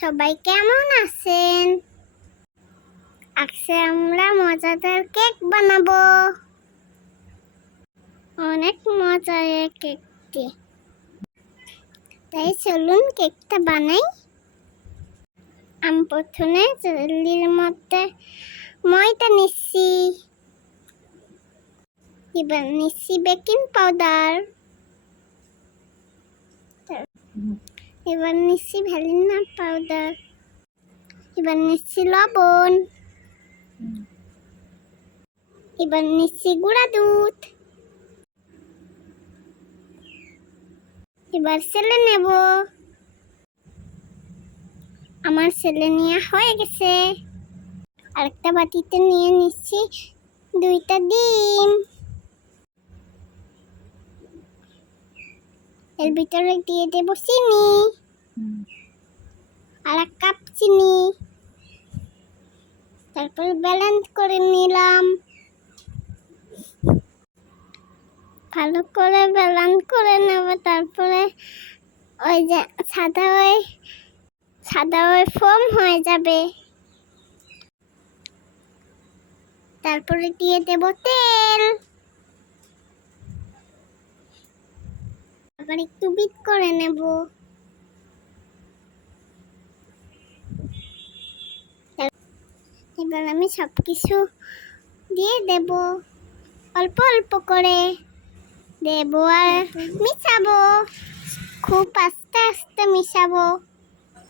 সবাই কেমন আছেন? আজকে আমরা মজাদার কেক বানাবো। অনেক মজার কেকটি। তাই চলুন কেকটা বানাই। আমি প্রথমে চুলির মধ্যে ময়দা নিচ্ছি। এবার নিচ্ছি বেকিং পাউডার। এবার নিচ্ছি ভ্যানিলা পাউডার। এবার নিচ্ছি লবণ। এবার নিচ্ছি গুঁড়া দুধ। এবার ছেলে নেব। আমার ছেলে নেওয়া হয়ে গেছে। আরেকটা বাটিতে নিয়ে নিচ্ছি দুইটা ডিম। এর ভিতরে দিয়ে দেবো চিনি। আর এক কাপ চিনি। তারপর ব্যালেন্স করে নিলাম। ভালো করে ব্যালেন্স করে নেব, তারপরে ওই যে সাদা ওই সাদা ওই ফোম হয়ে যাবে। তারপরে দিয়ে দেব তেল। আবার একটু বিট করে নেব। এবার আমি সব কিছু দিয়ে দেব। অল্প অল্প করে দেব আর মিশাবো। খুব আস্তে আস্তে মিশাবো।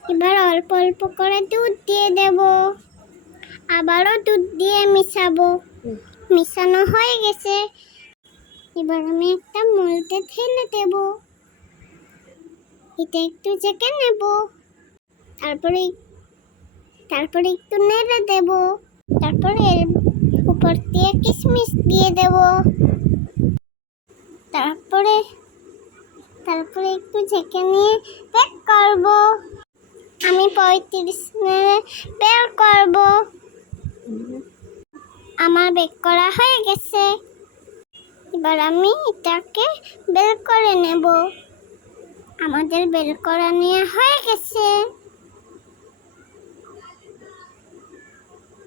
এবার অল্প অল্প করে দুধ দিয়ে দেব। আবারও দুধ দিয়ে মিশাবো। মিশানো হয়ে গেছে। এবার আমি একটা মোলতে ঢেলে দেব। এটা একটু জেকে নেব। তারপরে তারপরে একটু নেড়ে দেব। তারপরে এর উপর দিয়ে কিশমিশ দিয়ে দেব। তারপরে তারপরে একটু ঝেঁকে নিয়ে বেক করব। আমি পঁয়ত্রিশ মিনিট বের করব। আমার বেক করা হয়ে গেছে। এবার আমি এটাকে বের করে নেব। আমাদের বের করা নিয়ে হয়ে গেছে।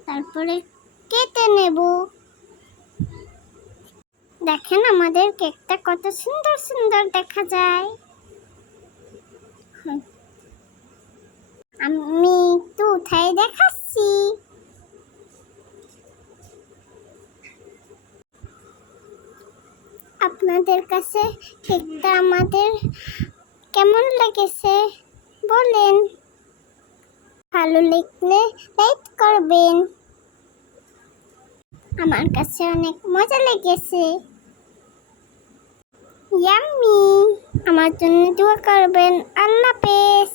তারপরে কেটে নেব। দেখেন আমাদের কেকটা কত সুন্দর সুন্দর দেখা যায়। আমি একটু উঠাই দেখাচ্ছি। আপনাদের কাছে কেকটা আমাদের কেমন লেগেছে? বলেন। ভালো লিখলে লাইক করবেন। আমার কাছে অনেক মজা লেগেছে। ইয়াম্মি। আমার জন্য দোয়া করবেন। আল্লাহ হাফেজ।